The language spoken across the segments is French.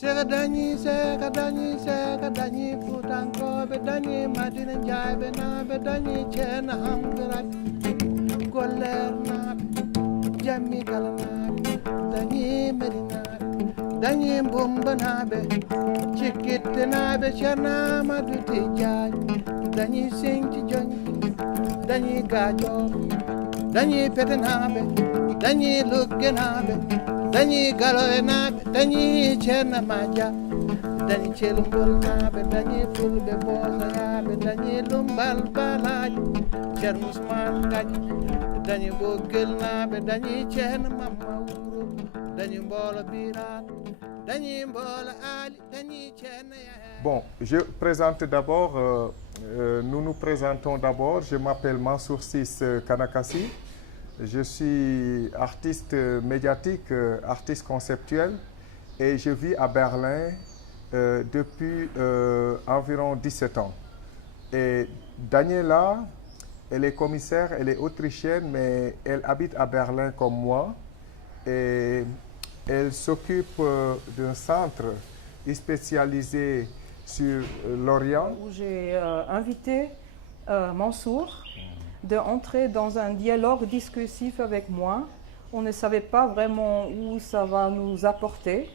Sega danyi futanko be danyi madina jay be na be danyi chena hamdra goller na jammi kala na danyi medina danyi bomba na be chikit na be chena maduti jay danyi singti jon danyi gajo danyi petenabe danyi luggenabe danyi galoenabe danyi cherna maja danyi chelumbol nabe danyi fulbe bosayabe danyi lumbal balaj cher musman gaj danyi bogel nabe danyi cherna mamawuro danyi mbolo biran danyi mbolo ali danyi cherna ya. Bon, je présente d'abord, nous nous présentons d'abord. Je m'appelle Mansour Sis Kanakasi. Je suis artiste médiatique, artiste conceptuel et je vis à Berlin depuis environ 17 ans. Et Daniela, elle est commissaire, elle est autrichienne, mais elle habite à Berlin comme moi et elle s'occupe d'un centre spécialisé sur l'Orient. J'ai invité Mansour d'entrer dans un dialogue discursif avec moi. On ne savait pas vraiment où ça va nous apporter.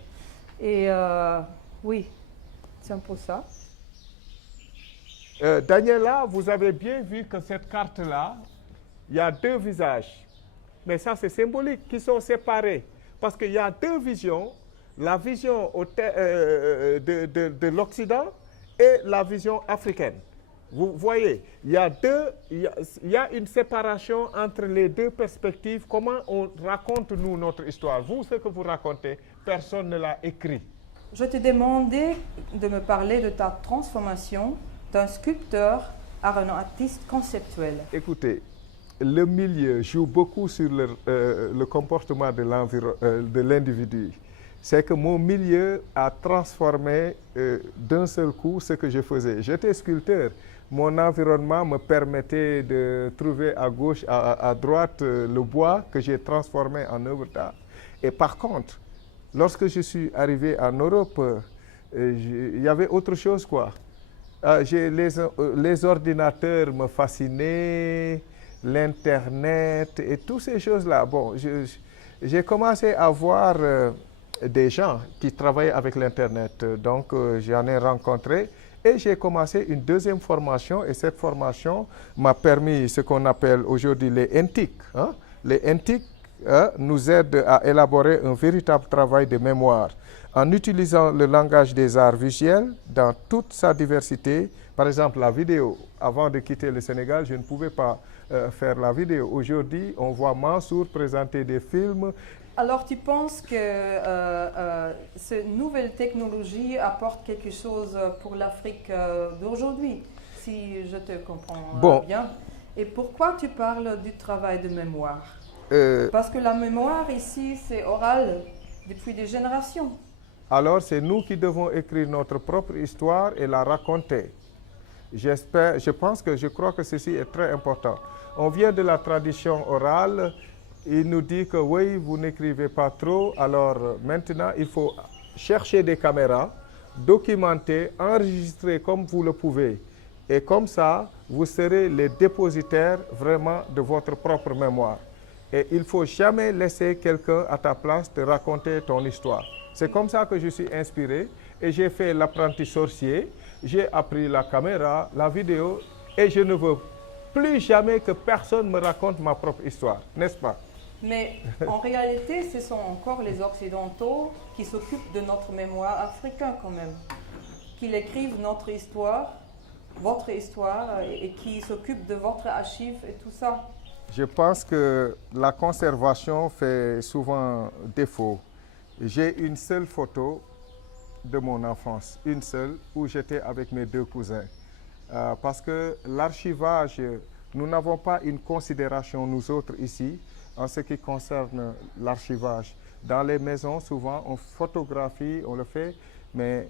Et oui, c'est un peu ça. Daniela, vous avez bien vu que cette carte-là, il y a deux visages. Mais ça, c'est symbolique, qui sont séparés. Parce qu'il y a deux visions. La vision de l'Occident et la vision africaine. Vous voyez, il y a une séparation entre les deux perspectives. Comment on raconte, nous, notre histoire? Vous, ce que vous racontez, personne ne l'a écrit. Je te demandais de me parler de ta transformation d'un sculpteur à un artiste conceptuel. Écoutez, le milieu joue beaucoup sur le comportement de l'individu. C'est que mon milieu a transformé d'un seul coup ce que je faisais. J'étais sculpteur. Mon environnement me permettait de trouver à gauche, à droite le bois que j'ai transformé en œuvre d'art. Et par contre, lorsque je suis arrivé en Europe, il y avait autre chose, quoi. Les ordinateurs me fascinaient, l'Internet et toutes ces choses-là. Bon, j'ai commencé à voir des gens qui travaillaient avec l'Internet. Donc, j'en ai rencontré et j'ai commencé une deuxième formation. Et cette formation m'a permis ce qu'on appelle aujourd'hui les NTIC. Hein? Les NTIC nous aident à élaborer un véritable travail de mémoire en utilisant le langage des arts visuels dans toute sa diversité. Par exemple, la vidéo. Avant de quitter le Sénégal, je ne pouvais pas faire la vidéo. Aujourd'hui, on voit Mansour présenter des films. Alors, tu penses que cette nouvelle technologie apporte quelque chose pour l'Afrique d'aujourd'hui, si je te comprends bien? Et pourquoi tu parles du travail de mémoire? Parce que la mémoire ici, c'est oral depuis des générations. Alors, c'est nous qui devons écrire notre propre histoire et la raconter. Je crois que ceci est très important. On vient de la tradition orale. Il nous dit que oui, vous n'écrivez pas trop. Alors maintenant, il faut chercher des caméras, documenter, enregistrer comme vous le pouvez. Et comme ça, vous serez les dépositaires vraiment de votre propre mémoire. Et il ne faut jamais laisser quelqu'un à ta place te raconter ton histoire. C'est comme ça que je suis inspiré et j'ai fait l'apprenti sorcier. J'ai appris la caméra, la vidéo et je ne veux plus jamais que personne me raconte ma propre histoire, n'est-ce pas? Mais en réalité, ce sont encore les Occidentaux qui s'occupent de notre mémoire africaine quand même, qui écrivent notre histoire, votre histoire, et qui s'occupent de votre archive et tout ça. Je pense que la conservation fait souvent défaut. J'ai une seule photo de mon enfance, une seule, où j'étais avec mes deux cousins. Parce que l'archivage, nous n'avons pas une considération, nous autres ici, en ce qui concerne l'archivage. Dans les maisons, souvent, on photographie, on le fait, mais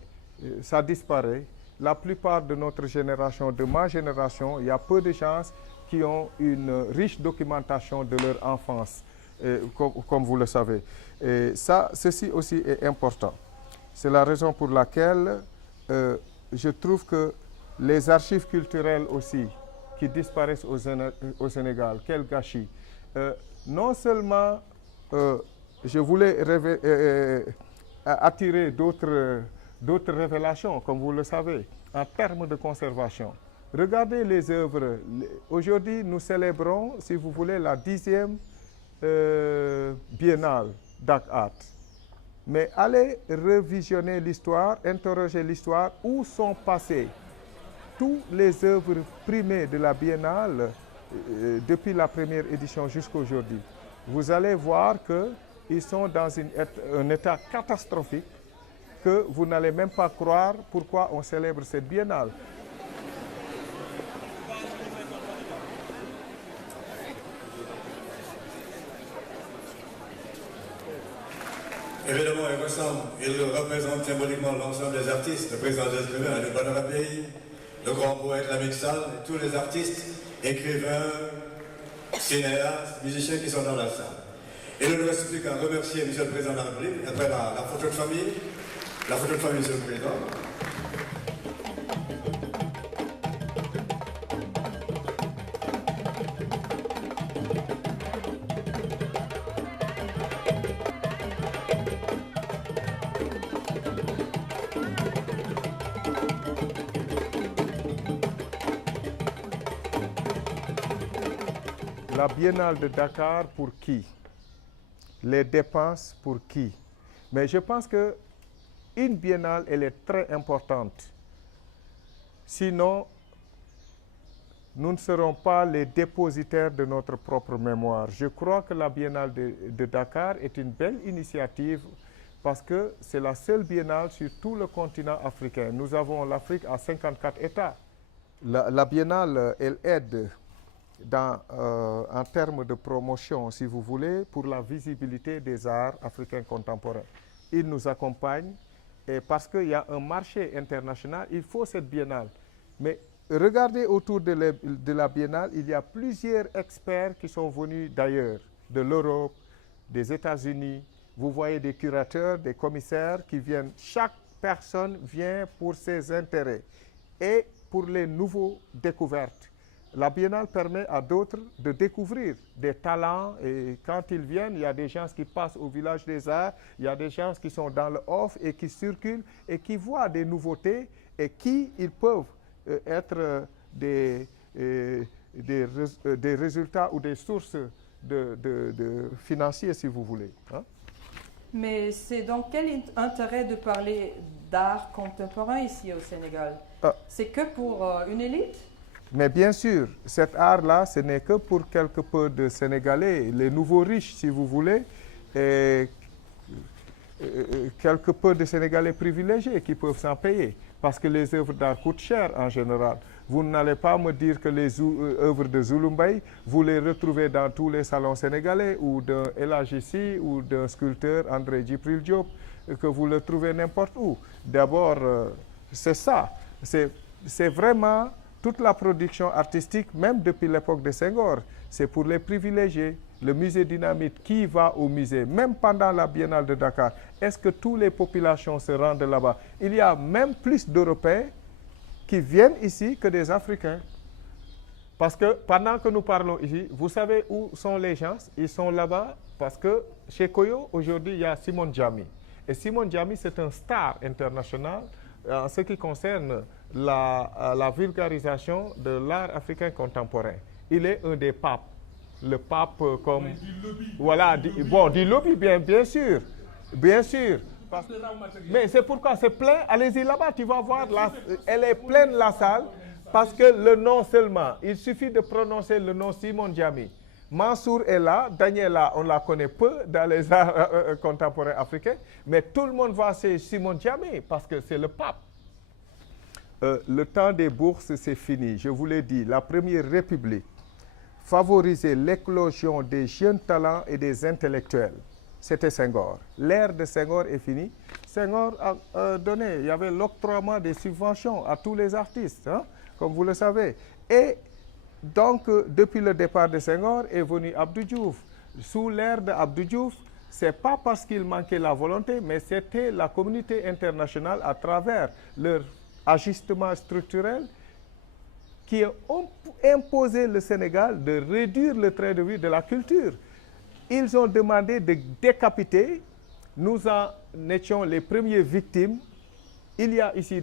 ça disparaît. la plupart de notre génération, de ma génération, il y a peu de gens qui ont une riche documentation de leur enfance, comme vous le savez. Et ça, ceci aussi est important. C'est la raison pour laquelle je trouve que les archives culturelles aussi, qui disparaissent au Sénégal, quel gâchis. Non seulement je voulais attirer d'autres révélations, comme vous le savez, en termes de conservation. Regardez les œuvres. Aujourd'hui, nous célébrons, si vous voulez, la 10e biennale d'Art Art. Mais allez revisionner l'histoire, interroger l'histoire, où sont passées toutes les œuvres primées de la biennale depuis la première édition jusqu'à aujourd'hui. Vous allez voir qu'ils sont dans un état catastrophique, que vous n'allez même pas croire pourquoi on célèbre cette biennale. Évidemment, il représente symboliquement l'ensemble des artistes, le président des écrivains, le bonheur du pays, le grand poète Lamine Sall, et tous les artistes, écrivains, cinéastes, musiciens qui sont dans la salle. Et nous ne reste plus qu'à remercier M. le Président de la République, après la photo de famille, M. le Président. La biennale de Dakar, pour qui? Les dépenses, pour qui? Mais je pense qu'une biennale, elle est très importante. Sinon, nous ne serons pas les dépositaires de notre propre mémoire. Je crois que la biennale de Dakar est une belle initiative parce que c'est la seule biennale sur tout le continent africain. Nous avons l'Afrique à 54 États. La biennale, elle aide en termes de promotion, si vous voulez, pour la visibilité des arts africains contemporains. Il nous accompagne et parce qu'il y a un marché international, il faut cette biennale. Mais regardez autour de la biennale, il y a plusieurs experts qui sont venus d'ailleurs, de l'Europe, des États-Unis. Vous voyez des curateurs, des commissaires qui viennent. Chaque personne vient pour ses intérêts et pour les nouvelles découvertes. La biennale permet à d'autres de découvrir des talents et quand ils viennent, il y a des gens qui passent au village des arts, il y a des gens qui sont dans le off et qui circulent et qui voient des nouveautés et qui ils peuvent être des résultats ou des sources de financiers, si vous voulez. Hein? Mais c'est donc quel intérêt de parler d'art contemporain ici au Sénégal? C'est que pour une élite? Mais bien sûr, cet art-là, ce n'est que pour quelque peu de Sénégalais, les nouveaux riches, si vous voulez, et quelque peu de Sénégalais privilégiés qui peuvent s'en payer, parce que les œuvres d'art coûtent cher en général. Vous n'allez pas me dire que les œuvres de Zulumbaï, vous les retrouvez dans tous les salons sénégalais, ou d'un El Hadji ou d'un sculpteur André Djibril Diop, que vous le trouvez n'importe où. D'abord, c'est ça, c'est vraiment... Toute la production artistique, même depuis l'époque de Senghor, c'est pour les privilégiés. Le musée Dynamite, qui va au musée, même pendant la biennale de Dakar, est-ce que toutes les populations se rendent là-bas? Il y a même plus d'Européens qui viennent ici que des Africains. Parce que pendant que nous parlons ici, vous savez où sont les gens? Ils sont là-bas parce que chez Koyo, aujourd'hui, il y a Simon Djammi. Et Simon Djammi, c'est un star international en ce qui concerne la vulgarisation de l'art africain contemporain. Il est un des papes. Le pape comme... Du lobby. Voilà, du lobby, bien sûr. Bien sûr. Mais c'est pourquoi c'est plein. Allez-y là-bas, tu vas voir. Elle est pleine la salle. Parce que le nom seulement, il suffit de prononcer le nom Simon Djammi. Mansour est là, Daniela, on la connaît peu dans les arts contemporains africains, mais tout le monde va chez Simon Djammi parce que c'est le pape. Le temps des bourses, c'est fini. Je vous l'ai dit, la Première République favorisait l'éclosion des jeunes talents et des intellectuels. c'était Senghor. L'ère de Senghor est finie. Senghor a donné, il y avait l'octroiement des subventions à tous les artistes, hein, comme vous le savez. Et donc, depuis le départ de Senghor est venu Abdou Diouf. Sous l'ère d'Abdou Diouf, ce n'est pas parce qu'il manquait la volonté, mais c'était la communauté internationale à travers leur ajustement structurel qui a imposé le Sénégal de réduire le train de vie de la culture. Ils ont demandé de décapiter. Nous en étions les premières victimes. Il y a ici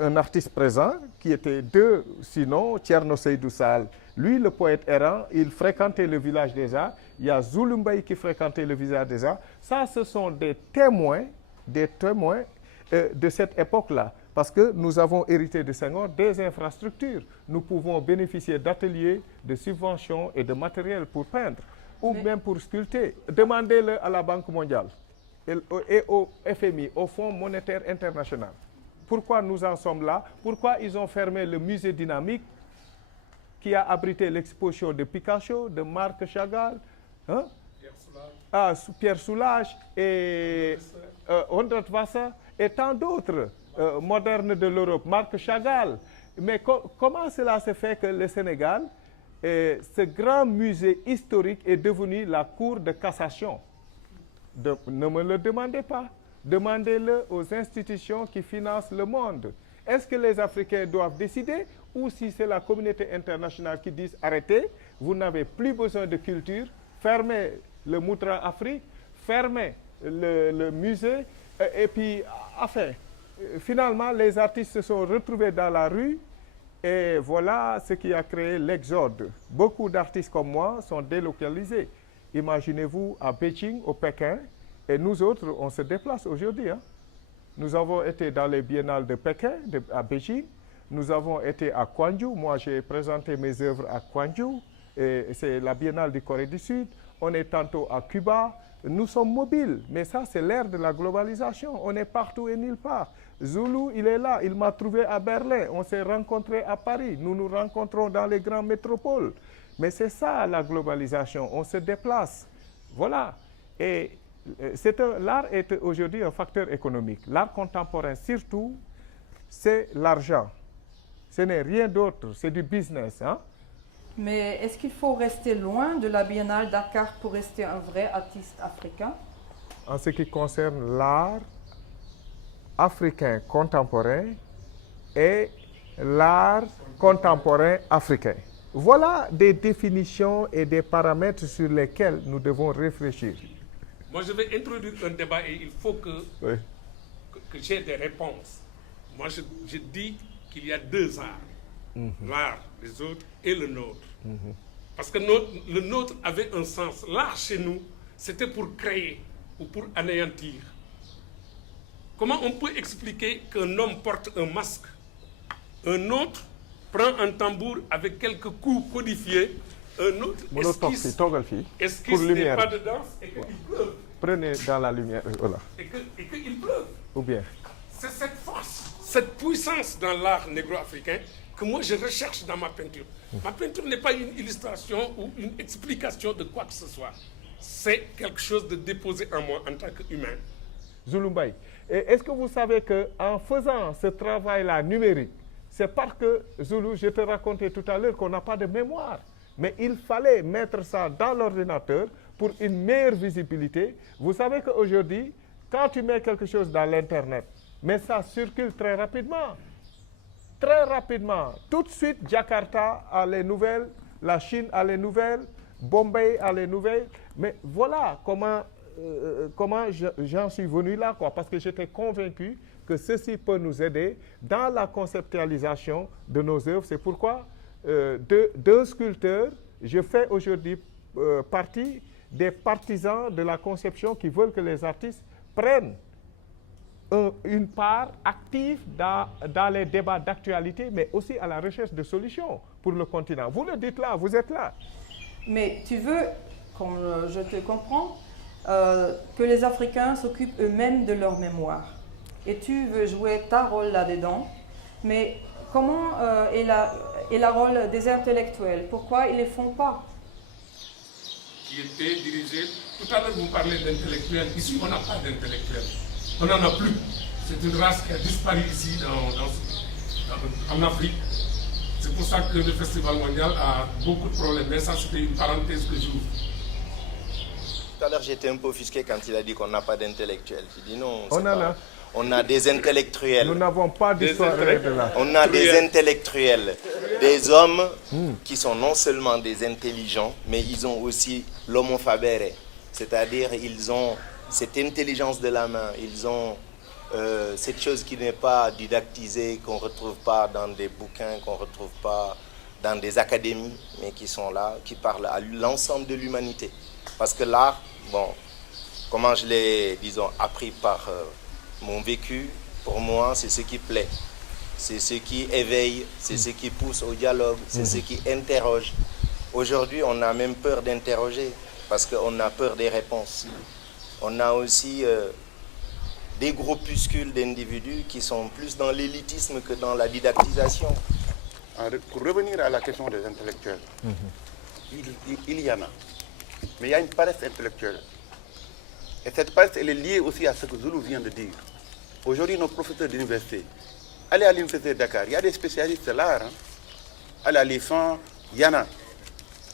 un artiste présent qui était deux, sinon, Thierno Seydou Sall. Lui, le poète errant, il fréquentait le village des arts. Il y a Zulu Mbaye qui fréquentait le village des arts. Ça, ce sont des témoins de cette époque-là. Parce que nous avons hérité de Senghor des infrastructures. Nous pouvons bénéficier d'ateliers, de subventions et de matériel pour peindre ou même pour sculpter. Demandez-le à la Banque mondiale et au FMI, au Fonds monétaire international. Pourquoi nous en sommes là? Pourquoi ils ont fermé le musée dynamique qui a abrité l'exposition de Picasso, de Marc Chagall, hein? Pierre Soulages et Ondrat Wasser et tant d'autres modernes de l'Europe, Marc Chagall. Mais comment cela se fait que le Sénégal, ce grand musée historique, est devenu la cour de cassation? Ne me le demandez pas. Demandez-le aux institutions qui financent le monde. Est-ce que les Africains doivent décider ou si c'est la communauté internationale qui dit arrêtez, vous n'avez plus besoin de culture, fermez le Moutra Afrique, fermez le musée et puis, enfin, finalement, les artistes se sont retrouvés dans la rue et voilà ce qui a créé l'exode. Beaucoup d'artistes comme moi sont délocalisés. Imaginez-vous à Beijing, au Pékin, et nous autres, on se déplace aujourd'hui. Hein. Nous avons été dans les biennales de Pékin, à Beijing. Nous avons été à Gwangju. Moi, j'ai présenté mes œuvres à Gwangju. C'est la biennale du Corée du Sud. On est tantôt à Cuba. Nous sommes mobiles, mais ça, c'est l'ère de la globalisation. On est partout et nulle part. Zulu, il est là. Il m'a trouvé à Berlin. On s'est rencontrés à Paris. Nous nous rencontrons dans les grandes métropoles. Mais c'est ça, la globalisation. On se déplace. Voilà. Et l'art est aujourd'hui un facteur économique. L'art contemporain, surtout, c'est l'argent. Ce n'est rien d'autre. C'est du business. Hein? Mais est-ce qu'il faut rester loin de la Biennale Dakar pour rester un vrai artiste africain? En ce qui concerne l'art africain contemporain et l'art contemporain africain. Voilà des définitions et des paramètres sur lesquels nous devons réfléchir. Moi, je vais introduire un débat et il faut que j'ai des réponses. Moi, je dis qu'il y a deux arts. L'art des autres et le nôtre. Parce que le nôtre avait un sens. L'art chez nous, c'était pour créer ou pour anéantir. Comment on peut expliquer qu'un homme porte un masque, un autre prend un tambour avec quelques coups codifiés, un autre esquisse des pas de danse et qu'il pleuve. Prenez dans la lumière, voilà. Et qu'il pleuve. Ou bien. C'est cette force, cette puissance dans l'art négro-africain que moi je recherche dans ma peinture. Ma peinture n'est pas une illustration ou une explication de quoi que ce soit. C'est quelque chose de déposé en moi en tant qu'humain. Zulu Mbaye, est-ce que vous savez qu'en faisant ce travail-là numérique, c'est parce que, Zulu, je te racontais tout à l'heure qu'on n'a pas de mémoire. Mais il fallait mettre ça dans l'ordinateur pour une meilleure visibilité. Vous savez qu'aujourd'hui, quand tu mets quelque chose dans l'Internet, mais ça circule très rapidement. Très rapidement. Tout de suite, Jakarta a les nouvelles, la Chine a les nouvelles, Bombay a les nouvelles. Mais voilà comment j'en suis venu là, quoi, parce que j'étais convaincu que ceci peut nous aider dans la conceptualisation de nos œuvres. C'est pourquoi, d'un sculpteur, je fais aujourd'hui partie des partisans de la conception qui veulent que les artistes prennent une part active dans les débats d'actualité, mais aussi à la recherche de solutions pour le continent. Vous le dites là, vous êtes là. Mais tu veux, comme je te comprends, que les Africains s'occupent eux-mêmes de leur mémoire. Et tu veux jouer ta rôle là-dedans. Mais comment est la rôle des intellectuels? Pourquoi ils ne les font pas? Qui était dirigé Tout à l'heure, vous parlez d'intellectuels. Ici, on n'a pas d'intellectuels. On n'en a plus. C'est une race qui a disparu ici en Afrique. C'est pour ça que le Festival mondial a beaucoup de problèmes. Mais ça, c'était une parenthèse que j'ouvre. Tout à l'heure, j'étais un peu offusqué quand il a dit qu'on n'a pas d'intellectuels. J'ai dit non, on a des intellectuels. Nous n'avons pas d'histoire de là. On a des intellectuels, des hommes qui sont non seulement des intelligents, mais ils ont aussi l'homo fabere. C'est-à-dire, ils ont cette intelligence de la main, ils ont cette chose qui n'est pas didactisée, qu'on ne retrouve pas dans des bouquins, qu'on ne retrouve pas dans des académies, mais qui sont là, qui parlent à l'ensemble de l'humanité. Parce que l'art, bon, comment je l'ai, disons, appris par mon vécu, pour moi, c'est ce qui plaît. C'est ce qui éveille, c'est ce qui pousse au dialogue, c'est ce qui interroge. Aujourd'hui, on a même peur d'interroger, parce qu'on a peur des réponses. On a aussi des groupuscules d'individus qui sont plus dans l'élitisme que dans la didactisation. Pour revenir à la question des intellectuels, il y en a. Mais il y a une paresse intellectuelle. Et cette paresse, elle est liée aussi à ce que Zulu vient de dire. Aujourd'hui, nos professeurs d'université, allez à l'université de Dakar, il y a des spécialistes de l'art. Allez à l'IFAN, il y en a.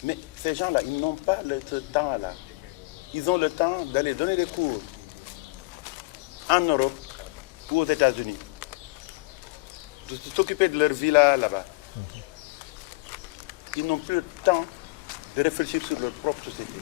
Mais ces gens-là, ils n'ont pas ce temps-là. Ils ont le temps d'aller donner des cours en Europe ou aux États-Unis, de s'occuper de leur villa là-bas. Ils n'ont plus le temps de réfléchir sur leur propre société.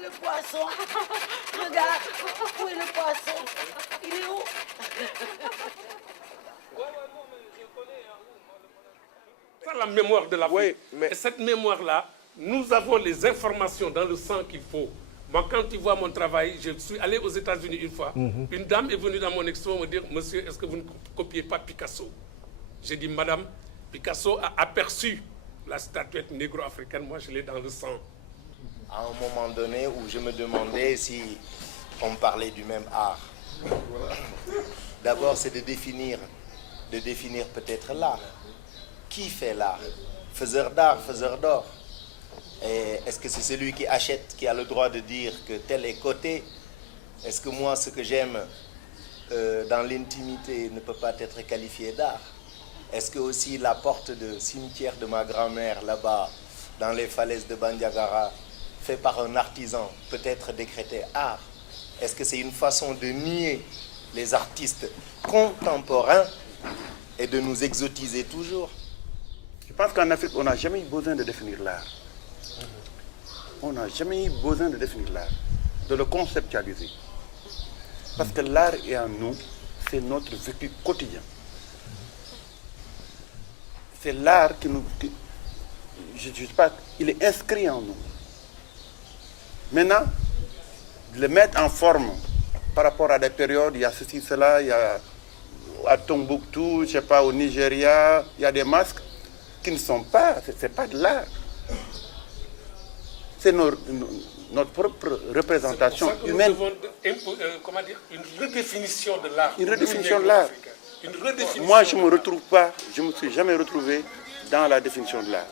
Le poisson, regarde, où est le poisson? Il est où? C'est la mémoire de la vie. Oui, mais... Et cette mémoire-là, nous avons les informations dans le sang qu'il faut. Moi, quand tu vois mon travail, je suis allé aux États-Unis une fois. Une dame est venue dans mon expo me dire, monsieur, est-ce que vous ne copiez pas Picasso? J'ai dit, madame, Picasso a aperçu la statuette négro-africaine. Moi, je l'ai dans le sang. À un moment donné où je me demandais si on parlait du même art. D'abord, c'est de définir peut-être l'art. Qui fait l'art? Faiseur d'art, faiseur d'or. Et est-ce que c'est celui qui achète qui a le droit de dire que tel est coté? Est-ce que moi, ce que j'aime dans l'intimité ne peut pas être qualifié d'art? Est-ce que aussi la porte de cimetière de ma grand-mère là-bas, dans les falaises de Bandiagara, fait par un artisan, peut être décrété art? Est-ce que c'est une façon de nier les artistes contemporains et de nous exotiser toujours? Je pense qu'en Afrique, on n'a jamais eu besoin de définir l'art. On n'a jamais eu besoin de définir l'art, de le conceptualiser. Parce que l'art est en nous, c'est notre vécu quotidien. C'est l'art qui nous... je ne sais pas, il est inscrit en nous. Maintenant, de le mettre en forme par rapport à des périodes, il y a ceci, cela, il y a à Tombouctou, je ne sais pas, au Nigeria, il y a des masques qui ne sont pas, c'est pas de l'art. C'est notre propre représentation humaine. Nous devons comment dire, une redéfinition de l'art. Une redéfinition de l'art. Moi, je ne me retrouve pas, je ne me suis jamais retrouvé dans la définition de l'art,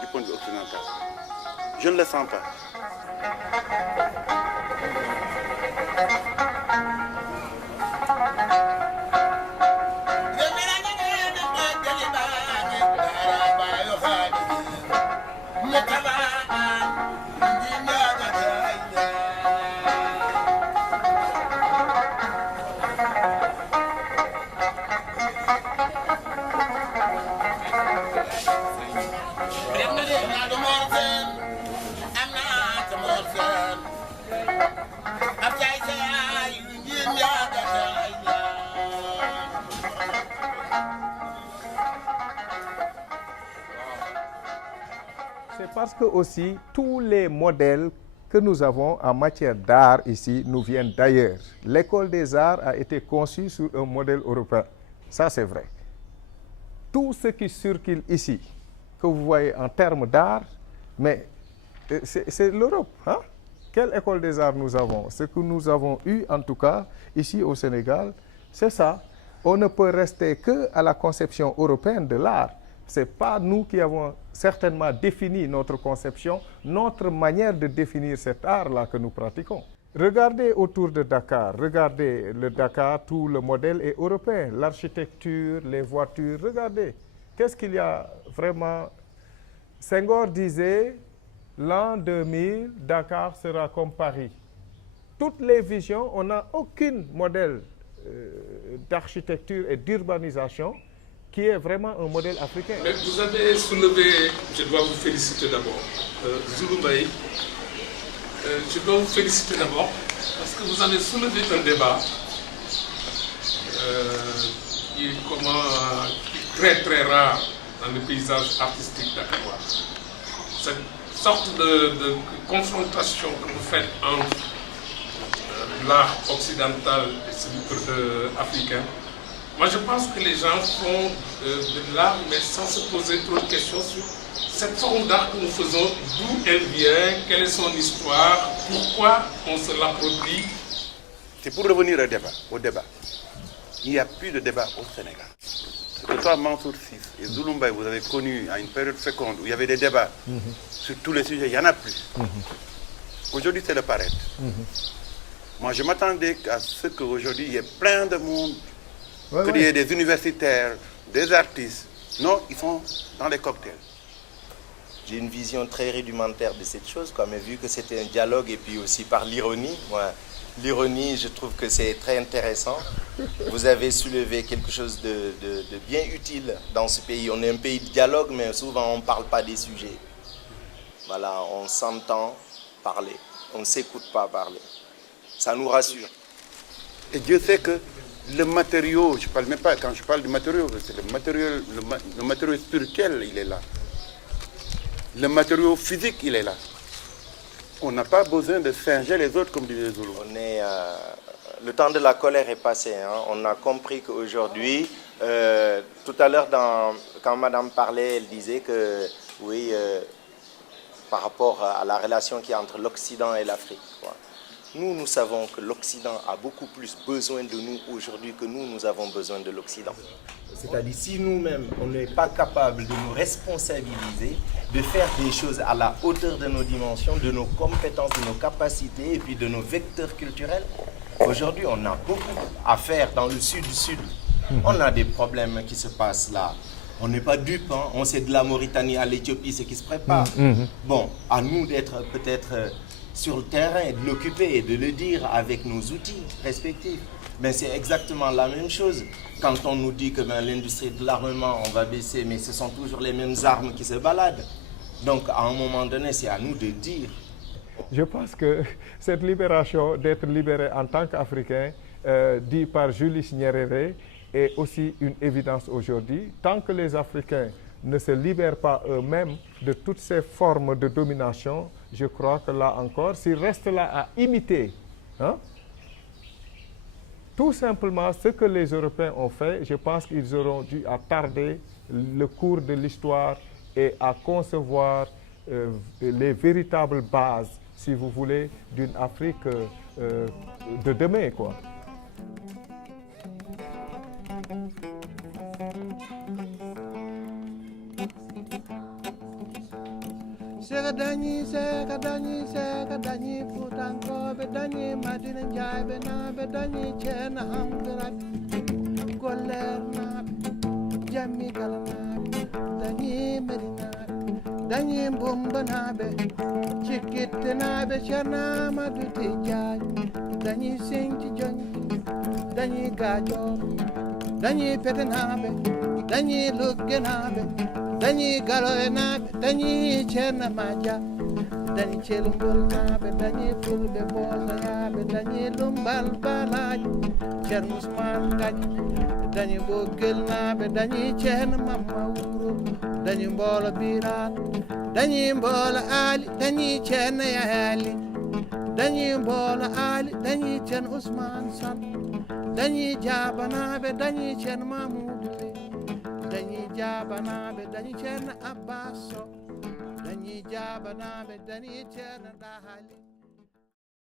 du point de vue occidental. Je ne le sens pas. C'est parce que aussi tous les modèles que nous avons en matière d'art ici nous viennent d'ailleurs. L'école des arts a été conçue sur un modèle européen. Ça, c'est vrai. Tout ce qui circule ici, que vous voyez en termes d'art, mais c'est l'Europe. Hein? Quelle école des arts nous avons? Ce que nous avons eu, en tout cas, ici au Sénégal, c'est ça. On ne peut rester qu'à la conception européenne de l'art. Ce n'est pas nous qui avons certainement défini notre conception, notre manière de définir cet art-là que nous pratiquons. Regardez autour de Dakar, regardez le Dakar, tout le modèle est européen, l'architecture, les voitures, regardez. Qu'est-ce qu'il y a vraiment? Senghor disait, l'an 2000, Dakar sera comme Paris. Toutes les visions, on n'a aucun modèle d'architecture et d'urbanisation qui est vraiment un modèle africain. Mais vous avez soulevé, je dois vous féliciter d'abord, Zulu Mbaye, je dois vous féliciter d'abord parce que vous avez soulevé un débat qui est très très rare dans le paysage artistique dakarois. Cette sorte de confrontation que vous faites entre l'art occidental et celui africain. Moi, je pense que les gens font de l'art, mais sans se poser trop de questions sur cette forme d'art que nous faisons, d'où elle vient, quelle est son histoire, pourquoi on se l'approprie. C'est pour revenir au débat. Il n'y a plus de débat au Sénégal. Ce que toi, Mansour Sy et Zulu Mbaye, vous avez connu à une période féconde où il y avait des débats sur tous les sujets, il n'y en a plus. Aujourd'hui, c'est le paraître. Moi, je m'attendais à ce qu'aujourd'hui, il y ait plein de monde, qu'il y ait des universitaires, des artistes. Non, ils sont dans les cocktails. J'ai une vision très rudimentaire de cette chose, quoi, mais vu que c'était un dialogue et puis aussi par l'ironie, l'ironie, je trouve que c'est très intéressant. Vous avez soulevé quelque chose de bien utile dans ce pays. On est un pays de dialogue, mais souvent on ne parle pas des sujets. Voilà, on s'entend parler, on ne s'écoute pas parler. Ça nous rassure. Et Dieu sait que le matériau, je parle même pas, quand je parle du matériau, c'est le matériau spirituel, il est là. Le matériau physique, il est là. On n'a pas besoin de singer les autres comme disait Zulu. Le temps de la colère est passé. Hein. On a compris qu'aujourd'hui, tout à l'heure, quand Madame parlait, elle disait que, oui, par rapport à la relation qu'il y a entre l'Occident et l'Afrique. Nous savons que l'Occident a beaucoup plus besoin de nous aujourd'hui que nous avons besoin de l'Occident. C'est-à-dire si nous-mêmes, on n'est pas capable de nous responsabiliser, de faire des choses à la hauteur de nos dimensions, de nos compétences, de nos capacités et puis de nos vecteurs culturels, aujourd'hui, on a beaucoup à faire dans le sud du sud. On a des problèmes qui se passent là. On n'est pas dupes, hein. On sait de la Mauritanie à l'Éthiopie ce qui se prépare. Bon, à nous d'être peut-être sur le terrain et de l'occuper et de le dire avec nos outils respectifs. Mais c'est exactement la même chose. Quand on nous dit que l'industrie de l'armement, on va baisser, mais ce sont toujours les mêmes armes qui se baladent. Donc, à un moment donné, c'est à nous de dire. Je pense que cette libération, d'être libéré en tant qu'Africain, dit par Julius Nyerere, est aussi une évidence aujourd'hui. Tant que les Africains ne se libèrent pas eux-mêmes de toutes ces formes de domination, je crois que là encore, s'ils restent là à imiter, hein, tout simplement ce que les Européens ont fait, je pense qu'ils auront dû attarder le cours de l'histoire et à concevoir les véritables bases, si vous voulez, d'une Afrique de demain, quoi. Sega danyi Futanko be danyi Madina Njai be na be danyi Chena Hamgarat Goler na be Jammi Gala na be danyi Medina danyi Mbumba na be Chikit na be Chena Maduti Jai danyi Sinti Jonyi danyi Gajo danyi Pete na be danyi Lugge na be danyi Galoe na be danyi Chena Maja danyi Chelungol na be danyi Fulbe Bosa ya be danyi Lumbal Balaj Chen Usman Gaji danyi Bogel na be danyi Chena Mama Uro danyi Mbolo Birat dañi Mboolo Ali dañi Ceerno Yali dañi Mboolo Ali dañi Ceerno Ousmane Sall dañi Jaabanaɓe dañi Ceerno Mamoudou Ly dañi Jaabanaɓe dañi Ceerno Abbas Sow dañi Jaabanaɓe dañi Ceerno Dahali